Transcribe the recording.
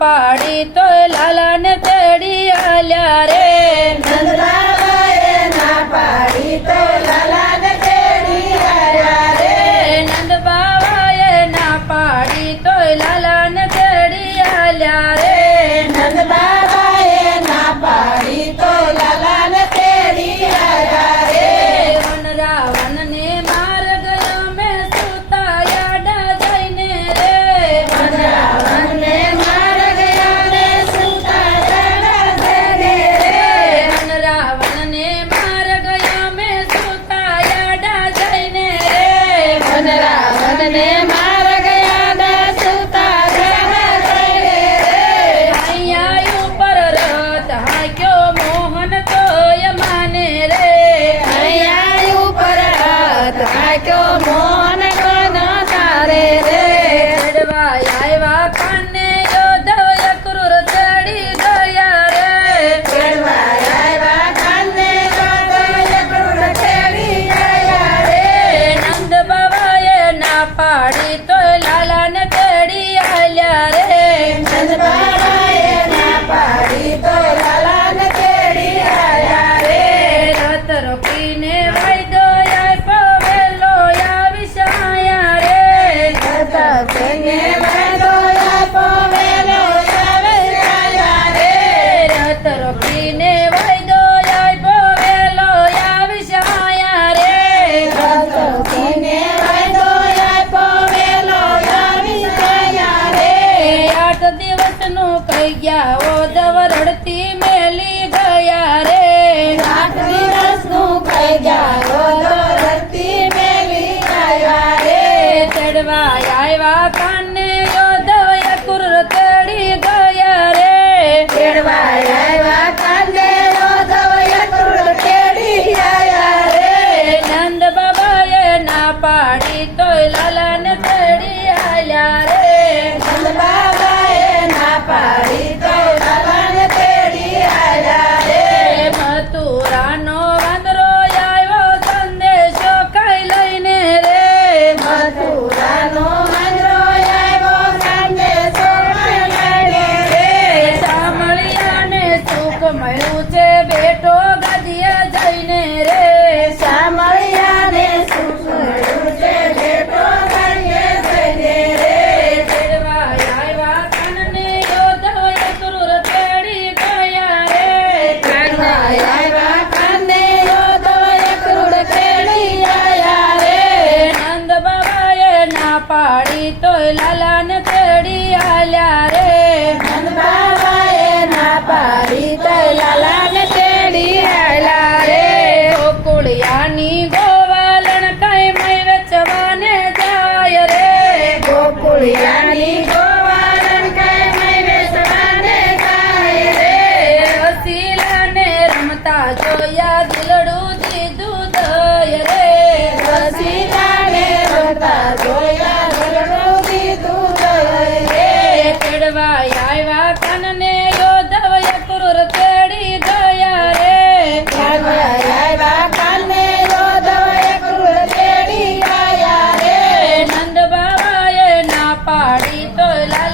પાડી તો લાલાને તેડી આલ્યા રે નંદ બાબાએ ના પાડી તો લાલાને તેડી આયા રે નંદ બાબાએ ના પાડી તો લાલાને તેડી આલ્યા રે નંદ બાબાએ ના પાડી તો લાલાને તેડી આયા રે વન રાવણને માર ગયો મેં સુતા યાડા જઈને રે વન રાવણને માર ગયા રે સુતા જણા જઈને રે વન રાવણને માર ગયો મેં સુતા યાડા જઈને રે વન રાવણને માર ગયા ને સુતા જણા જઈને રે અહીંયા ઉપર રથ હાક્યો મોહન તોય માને રે અહીંયા ઉપર હાથ હાક્યો મોહન કોનો તારે રે ચડવા આવ્યા કાને યોધવ અક્રૂર ચડી ગયા રે કેળવા આવ્યા કાને ગોદય ક્રૂર તેડી આયા રે નંદ બાબાએ ના પાડી તો લાલાને તેડી આલ્યા રે નંદ બાબાએ ના પાડી તો લાલાને તેડી આયા રે રથ રોકીને વાયદો આપ્યો વેલો આવી સાયા રે તેને વાંધો આપો વેલો આવે આયા રે રથ રોકીને વાયદો આપ્યો વેલો આવી સાયા રે તેને વાંધો આપો વેલો આવી આયા રે 8 દિવસનું કહી ગયા ઓદવ રડતી મેલી ગયા રે 8 દિવસનું કહી ગયા ગોદો રડતી મેલી આયા રે ચડવા આવ્યા કાને યોધવ અક્રૂર તેડી ગયા રે કેળવા આવ્યા કાંદે યોધવ ક્રૂર તેડી આયા રે નંદ બાબાએ ના પાડી તો લાલાને તેડી આલ્યા રે નંદ બાબાએ ના પાડી તો લાલાને તેડી આયા રે મથુરાનો વાંદરો આવ્યો સંદેશો ખાઈ લઈને રે મથુરાનો વાંદરો આવ્યો કાંદે સોમાઈને રે સામળિયાને સુખ મળ્યું છે બેટો ગાદીએ જઈને રે સામળિયાને સુખ મળ્યું છે બેટો કરીએ જઈને રે ચડવા આવ્યા કાનને યોધવ અક્રૂર તેડી ગયા રે કેળવા આવ્યા કાંદે યોધવ ક્રૂર તેડી આયા રે નંદ બાબાએ ના પાડી તો લાલાને તેડી આલ્યા રે નંદ બાબાએ ના પાડી તો લાલાને તેડી આયા રે ગોકુળિયાની ગોવાલણ કઈ મય વેચવાને જાય રે ગોકુળિયાની ગોવાળણ કઈ મય વેસવાને જાય રે વસીલાને રમતા જોયા દિલડું દીધું દય રે વસીલાને રમતા જોયા ગળનું દીધું દય રે ચડવા આવ્યા કાનને યોધવ અક્રૂર તેડી ગયા રે કેળવા આવ્યા કાને યોધવ ક્રૂર તેડી આયા રે નંદ બાબાએ ના પાડી તો લાલા